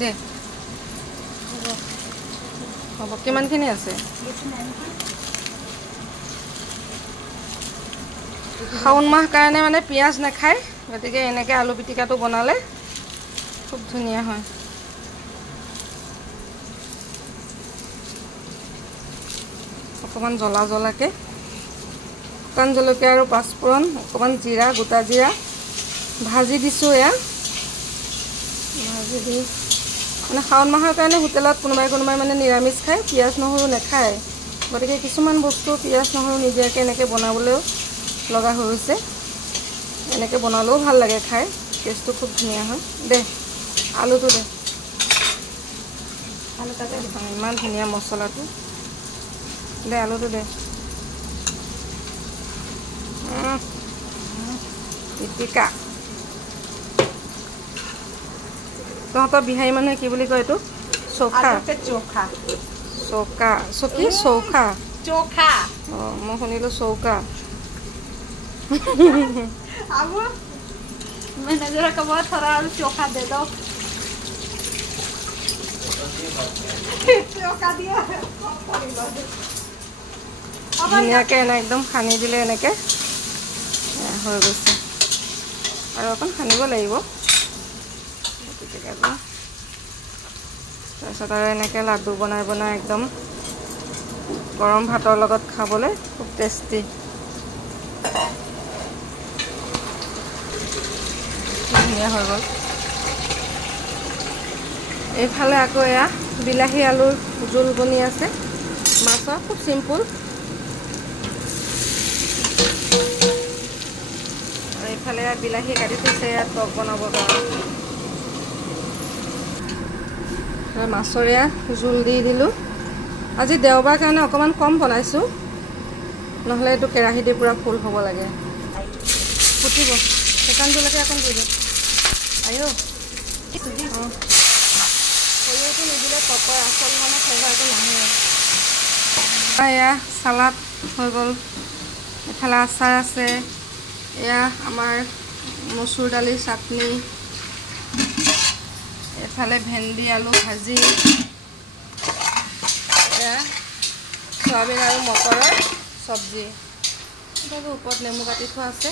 দে হ'ব কিমানখিনি আছে শাওন মাহ কাৰণে মানে পিঁয়াজ নাখায় গতিকে এনেকৈ আলু পিটিকাটো বনালে খুব ধুনীয়া হয় অকণমান জ্বলা জ্বলাকৈ শুকান জলকীয়া আৰু পাঁচফোৰণ অকণমান জিৰা গোটা জিৰা ভাজি দিছোঁ এয়া ভাজি দি মানে শাওন মাহৰ কাৰণে হোটেলত কোনোবাই মানে নিৰামিষ খায় পিঁয়াজ নহৰু নাখায় গতিকে কিছুমান বস্তু পিঁয়াজ নহৰু নিদিয়াকৈ এনেকৈ বনাবলৈও লগা হৈছে এনেকৈ বনালেও ভাল লাগে খাই টেষ্টটো খুব ধুনীয়া হয় দে আলুটো দে আলু তাতে ইমান ধুনীয়া মছলাটো দে আলুটো দে পিটিকা তহঁতৰ বিহাৰী মানুহে কি বুলি কয় এইটো চৌখা চৌখা চৌকা চকি চৌখা চৌখা অঁ মই শুনিলোঁ চৌকা अब मैनेजर का बहुत थोड़ा चोखा दे दो चोखा दिया ধুনীয়াকৈ এনে একদম সানি দিলে এনেকৈ হৈ গৈছে আৰু অকণ সানিব লাগিব তাৰপিছত আৰু এনেকৈ লাডু বনাই একদম গৰম ভাতৰ লগত খাবলৈ খুব টেষ্টি ধুনীয়া হৈ গ'ল এইফালে আকৌ এয়া বিলাহী আলুৰ জোল বনি আছে মাছৰ খুব চিম্পুল আৰু এইফালে বিলাহী কাটি থৈছে ইয়াত টক বনাবৰ কাৰণে মাছৰ এয়া জোল দি দিলোঁ আজি দেওবাৰ কাৰণে অকণমান কম বনাইছোঁ নহ'লে এইটো কেৰাহী দি পূৰা ফুল হ'ব লাগে ফুটিব শুকান জলকীয়া অকণ দি দিওঁ আইও অঁ সৰিয়হটো নিদিলে পকয় আচল মানে ফ্লেভাৰটো নাহে এয়া চালাড হৈ গ'ল এফালে আচাৰ আছে এয়া আমাৰ মচুৰ দালিৰ চাটনি এফালে ভেন্দি আলু ভাজি এয়া চয়াবিন আৰু মটৰৰ চব্জি ওপৰত নেমু কাটি থোৱা আছে